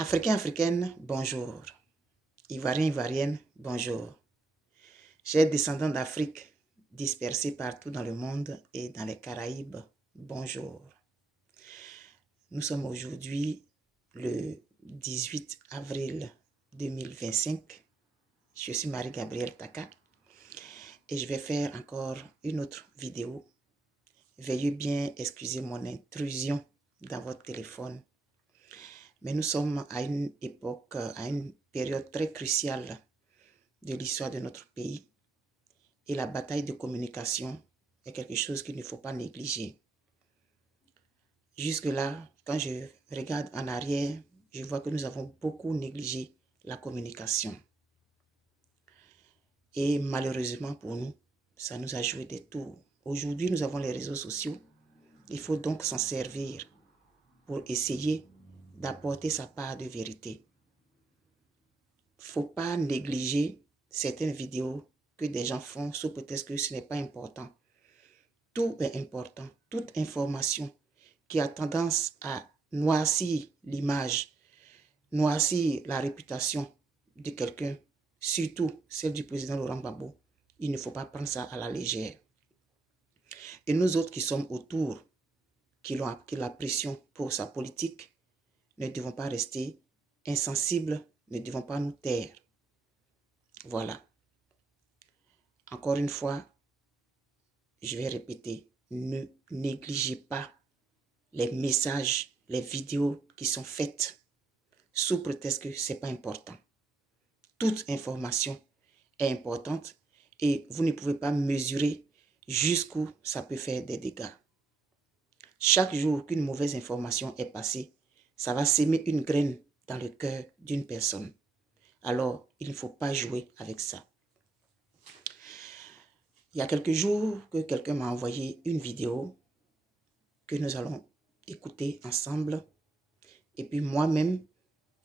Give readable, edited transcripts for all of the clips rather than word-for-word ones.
Africains, Africaines, bonjour. Ivoiriens, Ivoiriennes, bonjour. Chers descendants d'Afrique dispersés partout dans le monde et dans les Caraïbes, bonjour. Nous sommes aujourd'hui le 18 avril 2025. Je suis Marie-Gabrielle Taka et je vais faire encore une autre vidéo. Veuillez bien excuser mon intrusion dans votre téléphone. Mais nous sommes à une époque, à une période très cruciale de l'histoire de notre pays. Et la bataille de communication est quelque chose qu'il ne faut pas négliger. Jusque-là, quand je regarde en arrière, je vois que nous avons beaucoup négligé la communication. Et malheureusement pour nous, ça nous a joué des tours. Aujourd'hui, nous avons les réseaux sociaux. Il faut donc s'en servir pour essayer d'apporter sa part de vérité. Il ne faut pas négliger certaines vidéos que des gens font sous prétexte que ce n'est pas important. Tout est important. Toute information qui a tendance à noircir l'image, noircir la réputation de quelqu'un, surtout celle du président Laurent Gbagbo, il ne faut pas prendre ça à la légère. Et nous autres qui sommes autour, qui l'apprécions pour sa politique, ne devons pas rester insensibles, ne devons pas nous taire. Voilà. Encore une fois, je vais répéter, ne négligez pas les messages, les vidéos qui sont faites sous prétexte que ce n'est pas important. Toute information est importante et vous ne pouvez pas mesurer jusqu'où ça peut faire des dégâts. Chaque jour qu'une mauvaise information est passée, ça va s'aimer une graine dans le cœur d'une personne. Alors, il ne faut pas jouer avec ça. Il y a quelques jours que quelqu'un m'a envoyé une vidéo que nous allons écouter ensemble. Et puis moi-même,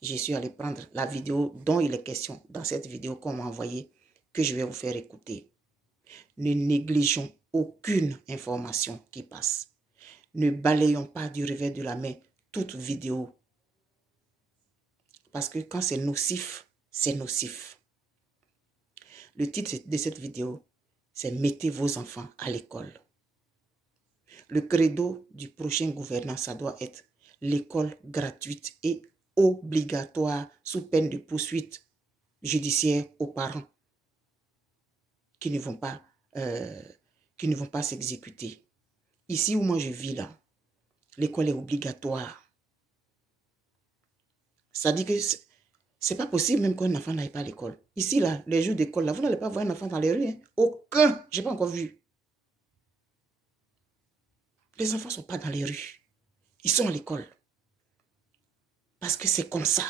je suis allé prendre la vidéo dont il est question dans cette vidéo qu'on m'a envoyée, que je vais vous faire écouter. Ne négligeons aucune information qui passe. Ne balayons pas du revers de la main toute vidéo. Parce que quand c'est nocif, c'est nocif. Le titre de cette vidéo, c'est « Mettez vos enfants à l'école ». Le credo du prochain gouvernant, ça doit être l'école gratuite et obligatoire sous peine de poursuite judiciaire aux parents qui ne vont pas s'exécuter. Ici où moi je vis là, l'école est obligatoire. Ça dit que c'est pas possible même qu'un enfant n'aille pas à l'école. Ici là, les jours d'école là, vous n'allez pas voir un enfant dans les rues. Hein? Aucun, j'ai pas encore vu. Les enfants ne sont pas dans les rues. Ils sont à l'école. Parce que c'est comme ça.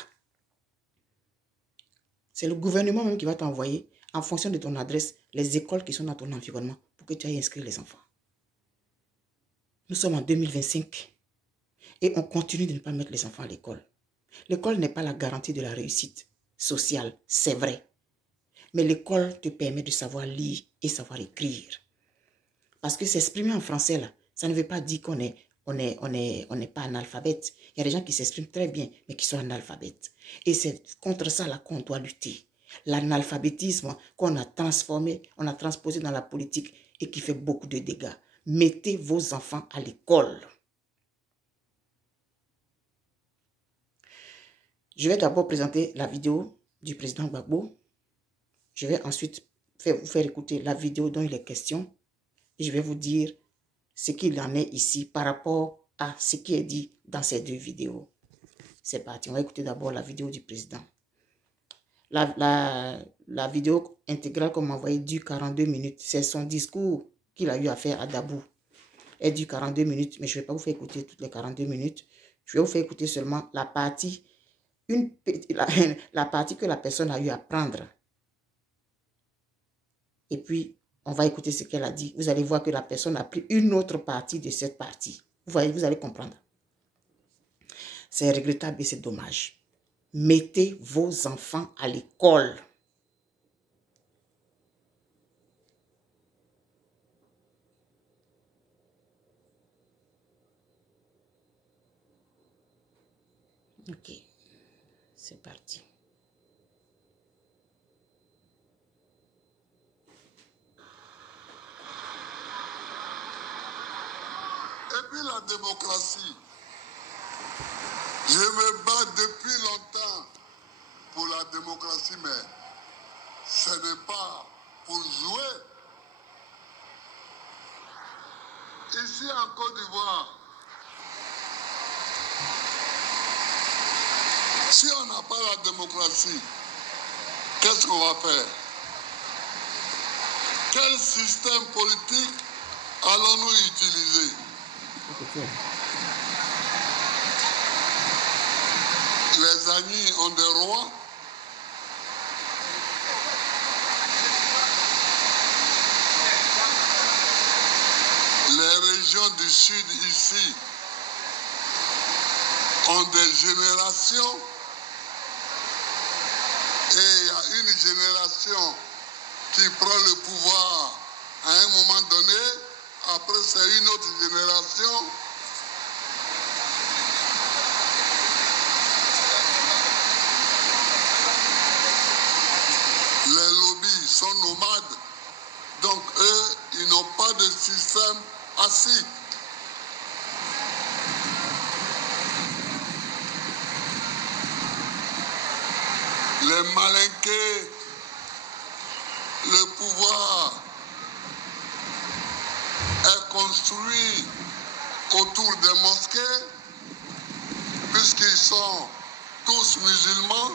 C'est le gouvernement même qui va t'envoyer, en fonction de ton adresse, les écoles qui sont dans ton environnement pour que tu ailles inscrire les enfants. Nous sommes en 2025 et on continue de ne pas mettre les enfants à l'école. L'école n'est pas la garantie de la réussite sociale, c'est vrai. Mais l'école te permet de savoir lire et savoir écrire. Parce que s'exprimer en français, là, ça ne veut pas dire qu'on n'est pas analphabète. Il y a des gens qui s'expriment très bien, mais qui sont analphabètes. Et c'est contre ça là qu'on doit lutter. L'analphabétisme qu'on a transformé, on a transposé dans la politique et qui fait beaucoup de dégâts. Mettez vos enfants à l'école. Je vais d'abord présenter la vidéo du président Gbagbo. Je vais ensuite vous faire écouter la vidéo dont il est question. Et je vais vous dire ce qu'il en est ici par rapport à ce qui est dit dans ces deux vidéos. C'est parti, on va écouter d'abord la vidéo du président. La vidéo intégrale qu'on m'a envoyée dure 42 minutes. C'est son discours qu'il a eu à faire à Dabou. Elle dure 42 minutes, mais je ne vais pas vous faire écouter toutes les 42 minutes. Je vais vous faire écouter seulement la partie, la partie que la personne a eu à prendre. Et puis, on va écouter ce qu'elle a dit. Vous allez voir que la personne a pris une autre partie de cette partie. Vous voyez, vous allez comprendre. C'est regrettable et c'est dommage. Mettez vos enfants à l'école. Ok. C'est parti. Et puis la démocratie. Je me bats depuis longtemps pour la démocratie, mais ce n'est pas pour jouer. Ici en Côte d'Ivoire, si on n'a pas la démocratie, qu'est-ce qu'on va faire? Quel système politique allons-nous utiliser? Les amis ont des rois. Les régions du sud ici ont des générations. Et il y a une génération qui prend le pouvoir à un moment donné. Après, c'est une autre génération. Les lobbies sont nomades. Donc, eux, ils n'ont pas de système assis. Les malinqués, le pouvoir est construit autour des mosquées, puisqu'ils sont tous musulmans.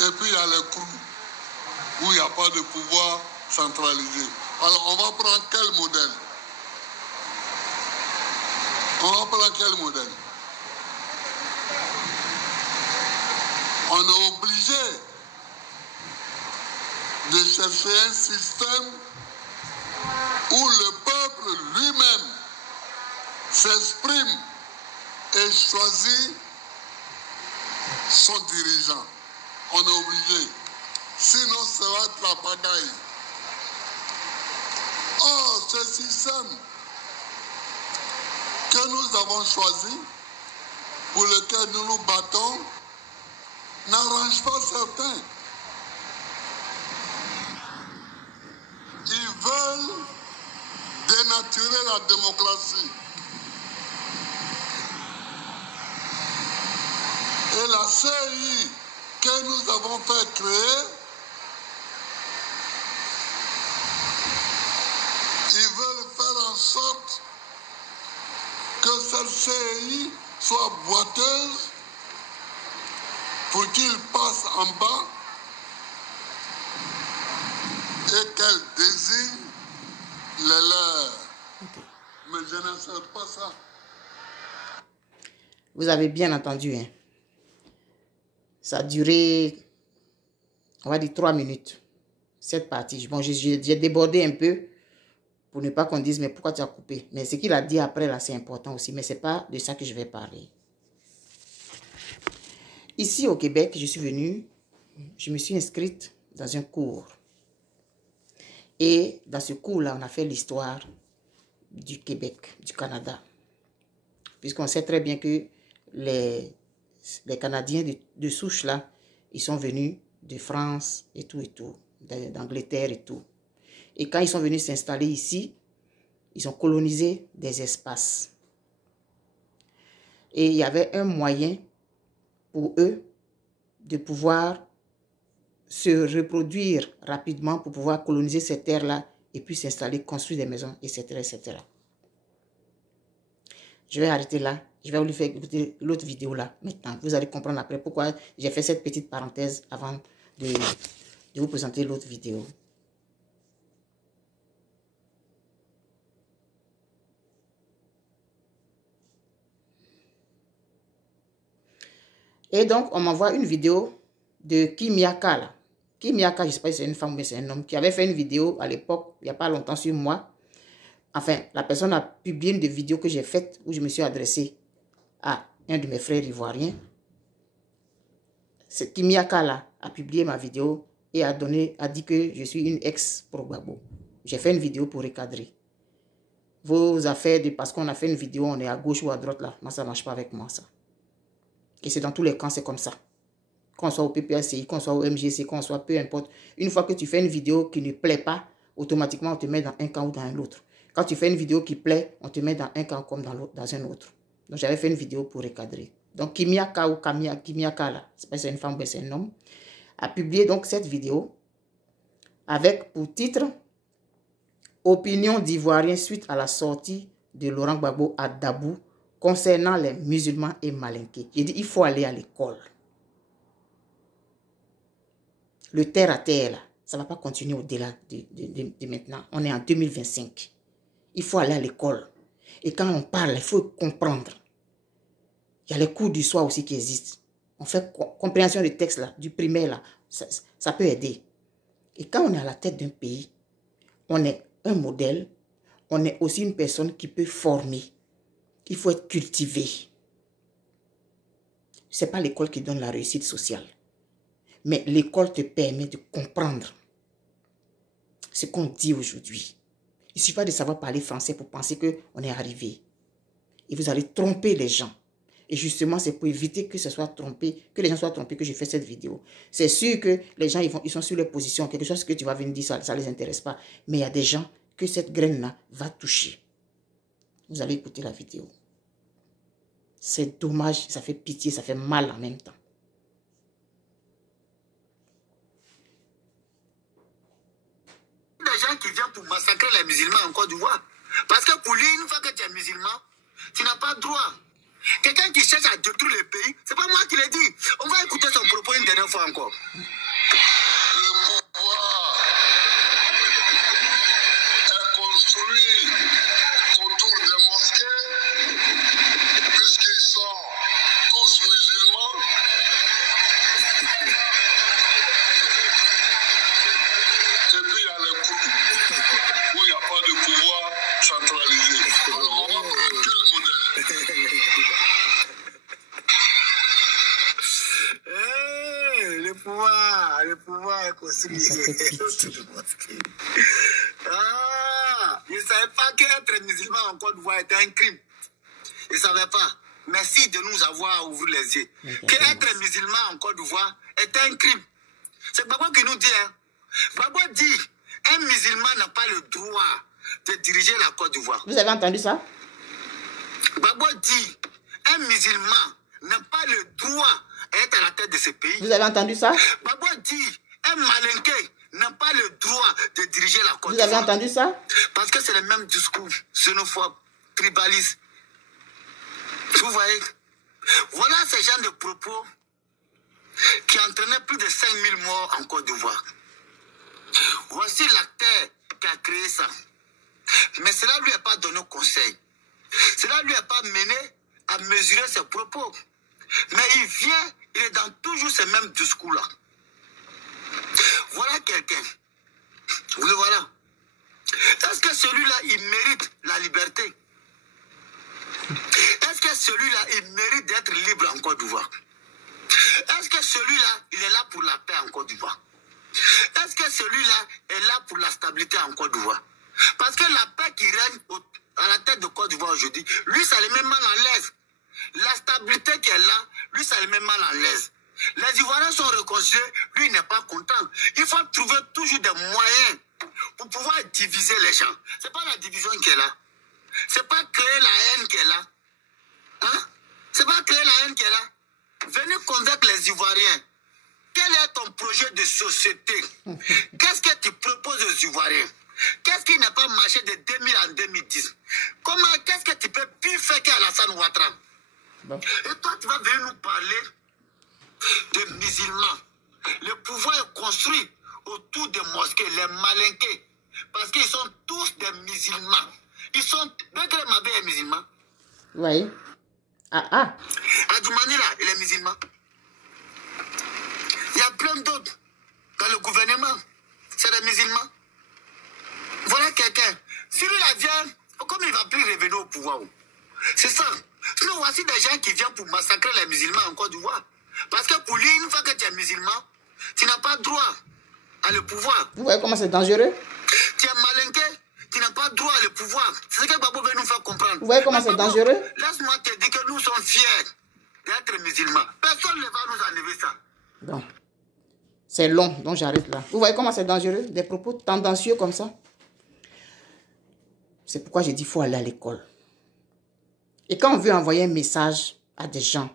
Et puis il y a les crews, où il n'y a pas de pouvoir centralisé. Alors on va prendre quel modèle? On va prendre quel modèle? On est obligé de chercher un système où le peuple lui-même s'exprime et choisit son dirigeant. On est obligé. Sinon, ça va être la pagaille. Or, ce système que nous avons choisi, pour lequel nous nous battons, n'arrange pas certains. Ils veulent dénaturer la démocratie. Et la CI que nous avons fait créer, ils veulent faire en sorte que cette CI soit boiteuse pour qu'il passe en bas et qu'elle désigne les leurs. Mais je ne sais pas ça. Vous avez bien entendu, hein? Ça a duré, on va dire 3 minutes, cette partie. Bon, j'ai débordé un peu pour ne pas qu'on dise, mais pourquoi tu as coupé? Mais ce qu'il a dit après, là, c'est important aussi. Mais ce n'est pas de ça que je vais parler. Ici, au Québec, je suis venue, je me suis inscrite dans un cours. Et dans ce cours-là, on a fait l'histoire du Québec, du Canada. Puisqu'on sait très bien que les Canadiens de souche là, ils sont venus de France et tout, d'Angleterre et tout. Et quand ils sont venus s'installer ici, ils ont colonisé des espaces. Et il y avait un moyen pour eux de pouvoir se reproduire rapidement pour pouvoir coloniser ces terres-là et puis s'installer, construire des maisons, etc., etc. Je vais arrêter là. Je vais vous faire écouter l'autre vidéo là maintenant. Vous allez comprendre après pourquoi j'ai fait cette petite parenthèse avant de vous présenter l'autre vidéo. Et donc, on m'envoie une vidéo de Kimiaka là. Kimiaka, je ne sais pas si c'est une femme ou c'est un homme, qui avait fait une vidéo à l'époque, il n'y a pas longtemps sur moi. Enfin, la personne a publié une des vidéos que j'ai faites où je me suis adressé à un de mes frères ivoiriens. C'est Kimiaka là a publié ma vidéo et a dit que je suis une ex-pro-Gbagbo. J'ai fait une vidéo pour recadrer. vos affaires de parce qu'on a fait une vidéo, on est à gauche ou à droite là. Moi, ça ne marche pas avec moi, ça. Et c'est dans tous les camps, c'est comme ça. Qu'on soit au PPACI, qu'on soit au MGC, qu'on soit peu importe. Une fois que tu fais une vidéo qui ne plaît pas, automatiquement, on te met dans un camp ou dans un autre. Quand tu fais une vidéo qui plaît, on te met dans un camp comme dans un autre. Donc, j'avais fait une vidéo pour recadrer. Donc, Kimiaka ou Kimiaka, là, c'est pas si c'est une femme ou c'est un homme, a publié donc cette vidéo avec pour titre « Opinion d'Ivoiriens suite à la sortie de Laurent Gbagbo à Dabou concernant les musulmans et malinqués ». J'ai dit, il faut aller à l'école. Le terre à terre, là, ça ne va pas continuer au-delà de maintenant. On est en 2025. Il faut aller à l'école. Et quand on parle, il faut comprendre. Il y a les cours du soir aussi qui existent. On fait compréhension des textes, là, du primaire, là. Ça peut aider. Et quand on est à la tête d'un pays, on est un modèle, on est aussi une personne qui peut former. Il faut être cultivé. Ce n'est pas l'école qui donne la réussite sociale. Mais l'école te permet de comprendre ce qu'on dit aujourd'hui. Il ne suffit pas de savoir parler français pour penser qu'on est arrivé. Et vous allez tromper les gens. Et justement, c'est pour éviter que ce soit trompé, que les gens soient trompés que je fais cette vidéo. C'est sûr que les gens, ils sont sur leur position. Quelque chose que tu vas venir dire, ça ne les intéresse pas. Mais il y a des gens que cette graine-là va toucher. Vous allez écouter la vidéo. C'est dommage, ça fait pitié, ça fait mal en même temps. Des gens qui viennent pour massacrer les musulmans en Côte d'Ivoire. Parce que pour lui, une fois que tu es musulman, tu n'as pas droit. Quelqu'un qui cherche à détruire le pays, c'est pas moi qui l'ai dit. On va écouter son propos une dernière fois encore. Le pouvoir est construit autour des mosquées, puisqu'ils sont tous musulmans. Et puis il y a les coups où il n'y a pas de pouvoir centralisé. Alors on va prendre quel modèle? Le pouvoir est construit. Ah, il ne savait pas qu'être musulman en Côte d'Ivoire était un crime. Il ne savait pas. Merci de nous avoir ouvert les yeux. Qu'être musulman en Côte d'Ivoire est un crime. C'est Gbagbo qui nous dit. Hein. Gbagbo dit, un musulman n'a pas le droit de diriger la Côte d'Ivoire. Vous avez entendu ça? Gbagbo dit, un musulman n'a pas le droit d'être à la tête de ce pays. Vous avez entendu ça? Gbagbo dit, un malinqué n'a pas le droit de diriger la Côte d'Ivoire. Vous avez d'Ivoire. entendu ça? Parce que c'est le même discours xénophobe, tribaliste. Vous voyez? Voilà ce genre de propos qui entraînaient plus de 5000 morts en Côte d'Ivoire. Voici l'acteur qui a créé ça. Mais cela ne lui a pas donné conseil. Cela ne lui a pas mené à mesurer ses propos. Mais il est dans toujours ce même discours-là. Voilà quelqu'un. Vous le voilà. Est-ce que celui-là, il mérite la liberté? Est-ce que celui-là, il mérite d'être libre en Côte d'Ivoire? Est-ce que celui-là, il est là pour la paix en Côte d'Ivoire? Est-ce que celui-là est là pour la stabilité en Côte d'Ivoire? Parce que la paix qui règne à la tête de Côte d'Ivoire aujourd'hui, lui, ça le met mal en l'aise. La stabilité qui est là, lui, ça le met mal en l'aise. Les Ivoiriens sont réconciliés, lui, il n'est pas content. Il faut trouver toujours des moyens pour pouvoir diviser les gens. Ce n'est pas la division qui est là. Ce n'est pas créer la haine qui est là. Hein? Ce n'est pas créer la haine qui est là. Venez convaincre les Ivoiriens. Quel est ton projet de société? Qu'est-ce que tu proposes aux Ivoiriens? Qu'est-ce qui n'a pas marché de 2000 en 2010? Qu'est-ce que tu peux plus faire qu'Alassane Ouattara? Bon. Et toi, tu vas venir nous parler de musulmans. Le pouvoir est construit autour des mosquées, les malinqués. Parce qu'ils sont tous des musulmans. Ils sont... Bekele Mabé est musulman. Oui. Adjoumani là, il est musulman. Il y a plein d'autres dans le gouvernement. C'est des musulmans. Voilà quelqu'un. Si lui la vient, comment il va plus revenir au pouvoir? C'est ça. Sinon, voici des gens qui viennent pour massacrer les musulmans en Côte d'Ivoire. Parce que pour lui, une fois que tu es musulman, tu n'as pas droit à le pouvoir. Vous voyez comment c'est dangereux? Tu es malinqué, tu tu n'as pas droit au pouvoir. C'est ce que Gbagbo veut nous faire comprendre. Vous voyez comment c'est dangereux? Laisse-moi te dire que nous sommes fiers d'être musulmans. Personne ne va nous enlever ça. Donc, c'est long, donc j'arrête là. Vous voyez comment c'est dangereux? Des propos tendancieux comme ça. C'est pourquoi j'ai dit qu'il faut aller à l'école. Et quand on veut envoyer un message à des gens,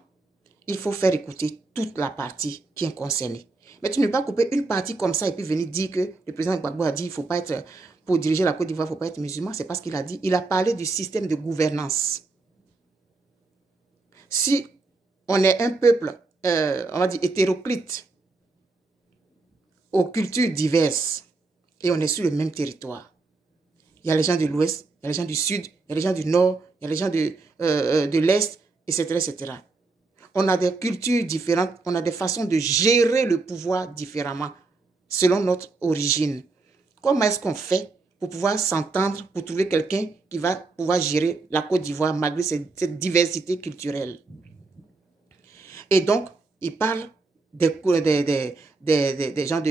il faut faire écouter toute la partie qui est concernée. Mais tu ne peux pas couper une partie comme ça et puis venir dire que le président Gbagbo a dit qu'il ne faut pas être, pour diriger la Côte d'Ivoire, il ne faut pas être musulman. C'est pas ce qu'il a dit. Il a parlé du système de gouvernance. Si on est un peuple, on va dire hétéroclite, aux cultures diverses, et on est sur le même territoire, il y a les gens de l'Ouest, il y a les gens du Sud, il y a les gens du Nord, il y a les gens de l'Est, etc., etc. On a des cultures différentes, on a des façons de gérer le pouvoir différemment, selon notre origine. Comment est-ce qu'on fait pour pouvoir s'entendre, pour trouver quelqu'un qui va pouvoir gérer la Côte d'Ivoire malgré cette diversité culturelle? Et donc, il parle des gens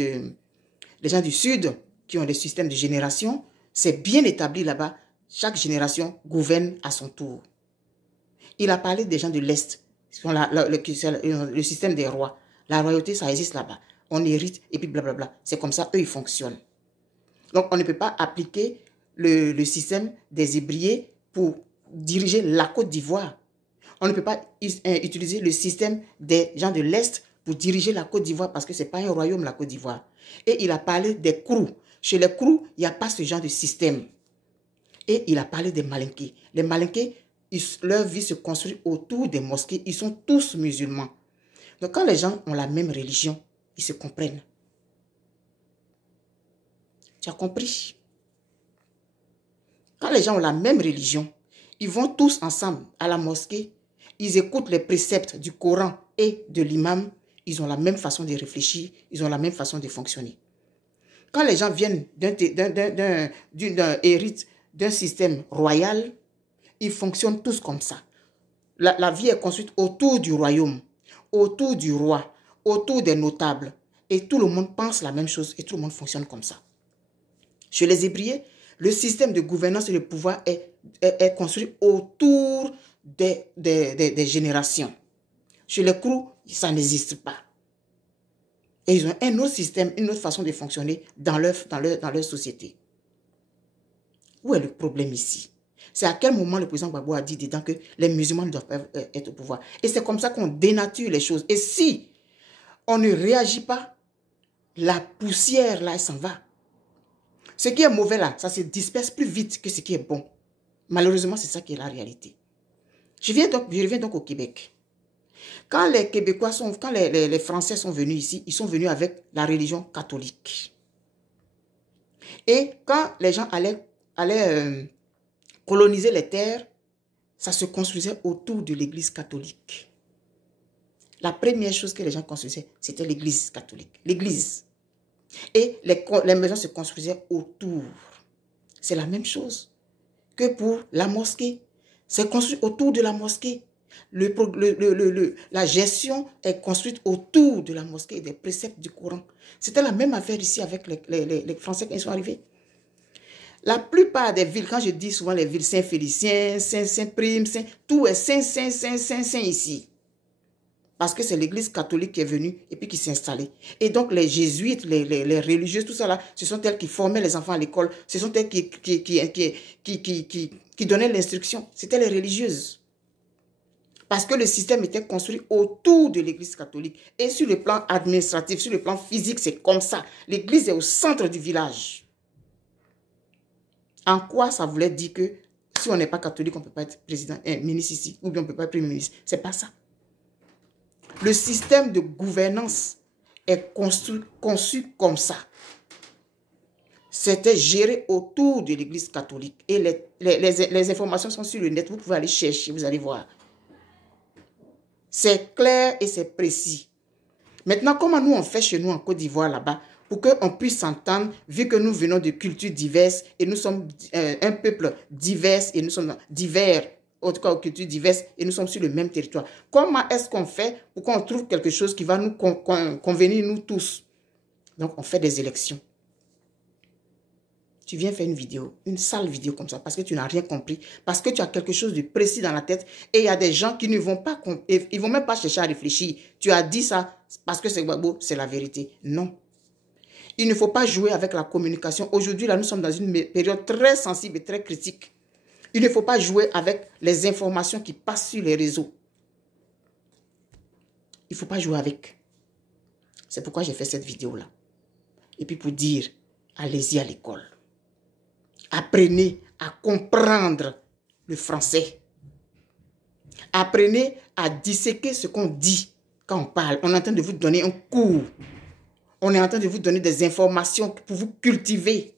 du Sud qui ont des systèmes de génération. C'est bien établi là-bas. Chaque génération gouverne à son tour. Il a parlé des gens de l'Est, le système des rois. La royauté, ça existe là-bas. On hérite et puis blablabla. C'est comme ça, eux, ils fonctionnent. Donc, on ne peut pas appliquer le système des Hébriers pour diriger la Côte d'Ivoire. On ne peut pas utiliser le système des gens de l'Est pour diriger la Côte d'Ivoire parce que ce n'est pas un royaume, la Côte d'Ivoire. Et il a parlé des Krous. Chez les Krous, il n'y a pas ce genre de système. Et il a parlé des Malinké. Les Malinké, leur vie se construit autour des mosquées. Ils sont tous musulmans. Donc quand les gens ont la même religion, ils se comprennent. Tu as compris? Quand les gens ont la même religion, ils vont tous ensemble à la mosquée. Ils écoutent les préceptes du Coran et de l'imam. Ils ont la même façon de réfléchir. Ils ont la même façon de fonctionner. Quand les gens viennent héritent d'un système royal, ils fonctionnent tous comme ça. La vie est construite autour du royaume, autour du roi, autour des notables. Et tout le monde pense la même chose et tout le monde fonctionne comme ça. Chez les Hébriers, le système de gouvernance et de pouvoir est construit autour des générations. Chez les Krous, ça n'existe pas. Et ils ont un autre système, une autre façon de fonctionner dans leur société. Où est le problème ici? C'est à quel moment le président Gbagbo a dit dedans que les musulmans ne doivent pas être au pouvoir. Et c'est comme ça qu'on dénature les choses. Et si on ne réagit pas, la poussière là, elle s'en va. Ce qui est mauvais là, ça se disperse plus vite que ce qui est bon. Malheureusement, c'est ça qui est la réalité. Je reviens donc au Québec. Quand les Québécois quand les Français sont venus ici, ils sont venus avec la religion catholique. Et quand les gens allaient coloniser les terres, ça se construisait autour de l'église catholique. La première chose que les gens construisaient, c'était l'église catholique. L'église. Et les maisons se construisaient autour. C'est la même chose que pour la mosquée. C'est construit autour de la mosquée. La gestion est construite autour de la mosquée et des préceptes du Coran. C'était la même affaire ici avec les Français quand ils sont arrivés. La plupart des villes, quand je dis souvent les villes Saint-Félicien, Saint-Prime, tout est Saint ici. Parce que c'est l'église catholique qui est venue et puis qui s'est installée. Et donc les jésuites, les religieuses, tout ça là, ce sont elles qui formaient les enfants à l'école. Ce sont elles qui donnaient l'instruction. C'était les religieuses. Parce que le système était construit autour de l'église catholique. Et sur le plan administratif, sur le plan physique, c'est comme ça. L'église est au centre du village. En quoi ça voulait dire que si on n'est pas catholique, on ne peut pas être ministre ici, ou bien on ne peut pas être premier ministre? C'est pas ça. Le système de gouvernance est conçu comme ça. C'était géré autour de l'église catholique. Et les informations sont sur le net. Vous pouvez aller chercher, vous allez voir. C'est clair et c'est précis. Maintenant, comment nous on fait chez nous en Côte d'Ivoire là-bas pour qu'on puisse s'entendre, vu que nous venons de cultures diverses et nous sommes un peuple divers et nous sommes divers, en tout cas aux cultures diverses, et nous sommes sur le même territoire. Comment est-ce qu'on fait pour qu'on trouve quelque chose qui va nous convenir, nous tous? Donc, on fait des élections. Tu viens faire une vidéo, une sale vidéo comme ça, parce que tu n'as rien compris, parce que tu as quelque chose de précis dans la tête, et il y a des gens qui ne vont pas, ils vont même pas chercher à réfléchir. Tu as dit ça parce que c'est Gbagbo, c'est la vérité. Non. Il ne faut pas jouer avec la communication. Aujourd'hui, là, nous sommes dans une période très sensible et très critique. Il ne faut pas jouer avec les informations qui passent sur les réseaux. Il ne faut pas jouer avec. C'est pourquoi j'ai fait cette vidéo-là. Et puis pour dire, allez-y à l'école. Apprenez à comprendre le français. Apprenez à disséquer ce qu'on dit quand on parle. On est en train de vous donner un cours. On est en train de vous donner des informations pour vous cultiver.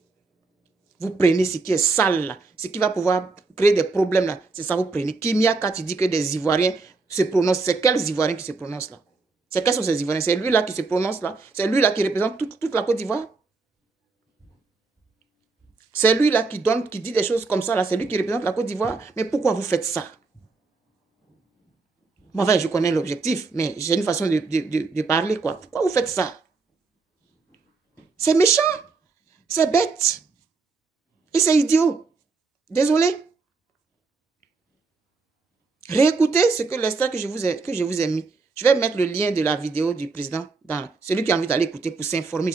Vous prenez ce qui est sale, là, ce qui va pouvoir créer des problèmes. Là. C'est ça, vous prenez. Kimia, quand tu dis que des Ivoiriens se prononcent, c'est quels Ivoiriens qui se prononcent là? C'est quels sont ces Ivoiriens? C'est lui là qui se prononce là? C'est lui là qui représente toute la Côte d'Ivoire? C'est lui là qui dit des choses comme ça, là. C'est lui qui représente la Côte d'Ivoire. Mais pourquoi vous faites ça? Moi, enfin, je connais l'objectif, mais j'ai une façon de parler, quoi. Pourquoi vous faites ça? C'est méchant. C'est bête. Et c'est idiot. Désolé. Réécoutez l'extrait que je vous ai mis. Je vais mettre le lien de la vidéo du président dans celui qui a envie d'aller écouter pour s'informer.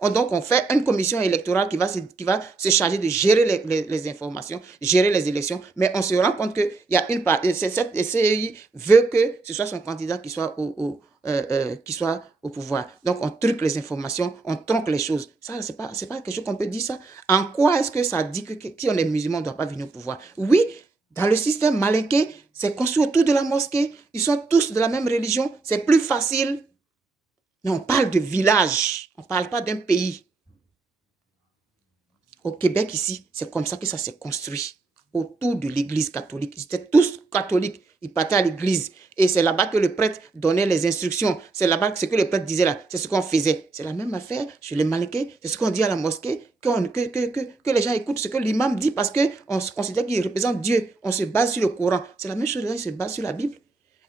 Donc, on fait une commission électorale qui va se charger de gérer les informations, gérer les élections. Mais on se rend compte qu'il y a une part, cette CEI veut que ce soit son candidat qui soit au pouvoir. Donc, on truque les informations, on tronque les choses. Ça, c'est pas quelque chose qu'on peut dire ça. En quoi est-ce que ça dit que si on est musulman, on ne doit pas venir au pouvoir? Oui, dans le système malinqué, c'est construit autour de la mosquée. Ils sont tous de la même religion. C'est plus facile. Mais on parle de village. On ne parle pas d'un pays. Au Québec, ici, c'est comme ça que ça s'est construit. Autour de l'église catholique. Ils étaient tous catholiques. Ils partaient à l'église. Et c'est là-bas que le prêtre donnait les instructions. C'est là-bas que ce que le prêtre disait là. C'est ce qu'on faisait. C'est la même affaire chez les malinqués. C'est ce qu'on dit à la mosquée. Que les gens écoutent ce que l'imam dit parce qu'on considère qu'il représente Dieu. On se base sur le Coran. C'est la même chose. Ils se basent sur la Bible.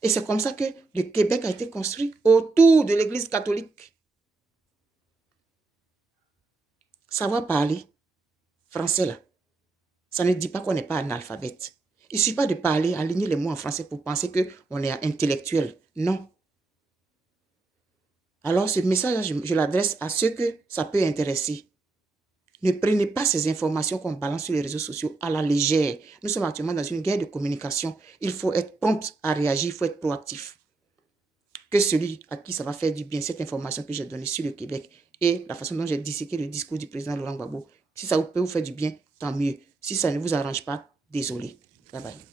Et c'est comme ça que le Québec a été construit autour de l'église catholique. Savoir parler français là. Ça ne dit pas qu'on n'est pas analphabète. Il ne suffit pas de parler, aligner les mots en français pour penser qu'on est intellectuel. Non. Alors, ce message, je l'adresse à ceux que ça peut intéresser. Ne prenez pas ces informations qu'on balance sur les réseaux sociaux à la légère. Nous sommes actuellement dans une guerre de communication. Il faut être prompt à réagir, il faut être proactif. Que celui à qui ça va faire du bien, cette information que j'ai donnée sur le Québec et la façon dont j'ai disséqué le discours du président Laurent Gbagbo, si ça peut vous faire du bien, tant mieux. Si ça ne vous arrange pas, désolé. Bye bye.